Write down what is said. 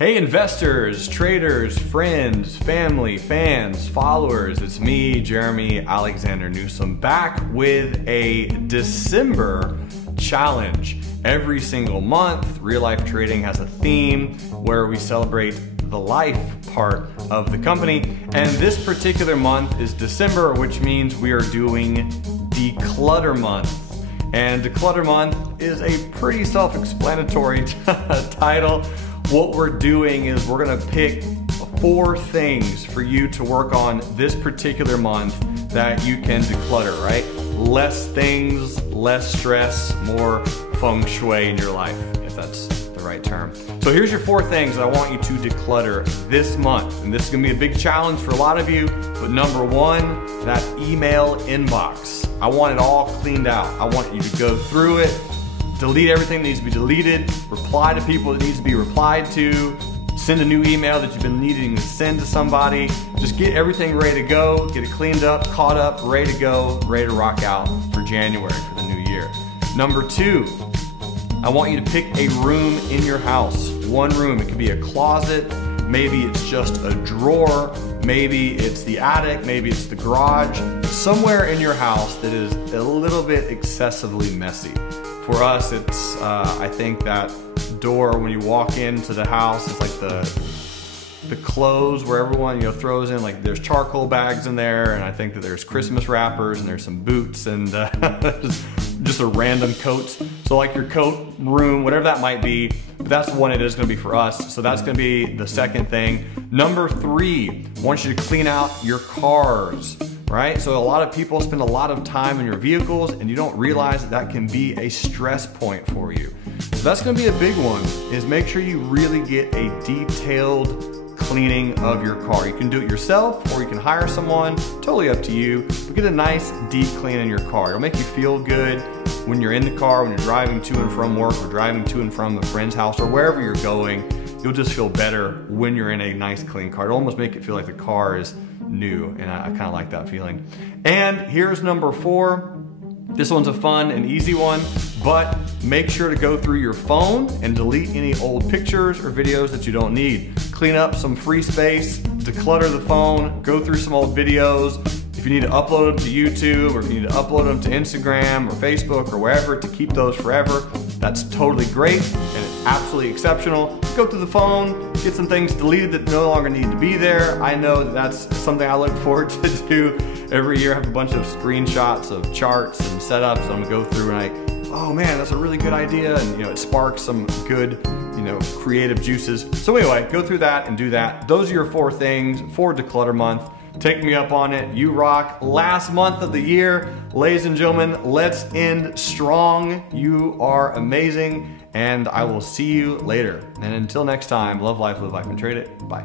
Hey investors, traders, friends, family, fans, followers, it's me, Jeremy Alexander Newsome, back with a December challenge. Every single month, Real Life Trading has a theme where we celebrate the life part of the company. And this particular month is December, which means we are doing Declutter month. And Declutter month is a pretty self-explanatory title. What we're doing is we're gonna pick 4 things for you to work on this particular month that you can declutter, right? Less things, less stress, more feng shui in your life, if that's the right term. So here's your 4 things that I want you to declutter this month. And this is gonna be a big challenge for a lot of you, but number 1, that email inbox. I want it all cleaned out. I want you to go through it, delete everything that needs to be deleted, reply to people that needs to be replied to, send a new email that you've been needing to send to somebody. Just get everything ready to go, get it cleaned up, caught up, ready to go, ready to rock out for January, for the new year. Number 2, I want you to pick a room in your house. One room, it could be a closet, maybe it's just a drawer, maybe it's the attic, maybe it's the garage, somewhere in your house that is a little bit excessively messy. For us, it's, I think that door when you walk into the house, it's like the clothes where everyone, throws in, like there's charcoal bags in there, and I think that there's Christmas wrappers, and there's some boots, and just a random coat. So like your coat room, whatever that might be, but that's the one it is gonna be for us. So that's gonna be the second thing. Number 3, I want you to clean out your cars. Right? So a lot of people spend a lot of time in your vehicles and you don't realize that that can be a stress point for you. So that's gonna be a big one, is make sure you really get a detailed cleaning of your car. You can do it yourself or you can hire someone, totally up to you, but get a nice deep clean in your car. It'll make you feel good when you're in the car, when you're driving to and from work or driving to and from a friend's house or wherever you're going. You'll just feel better when you're in a nice clean car. It'll almost make it feel like the car is new, and I kind of like that feeling. And here's number 4. This one's a fun and easy one, but make sure to go through your phone and delete any old pictures or videos that you don't need. Clean up some free space, declutter the phone, go through some old videos. If you need to upload them to YouTube, or if you need to upload them to Instagram or Facebook or wherever to keep those forever, that's totally great and it's absolutely exceptional. Go through the phone, get some things deleted that no longer need to be there. I know that that's something I look forward to do every year. I have a bunch of screenshots of charts and setups that I'm gonna go through, and oh man, that's a really good idea, and it sparks some good creative juices. So anyway, go through that and do that. Those are your 4 things for Declutter month. Take me up on it. You rock. Last month of the year. Ladies and gentlemen, let's end strong. You are amazing, and I will see you later. And until next time, love life, live life, and trade it. Bye.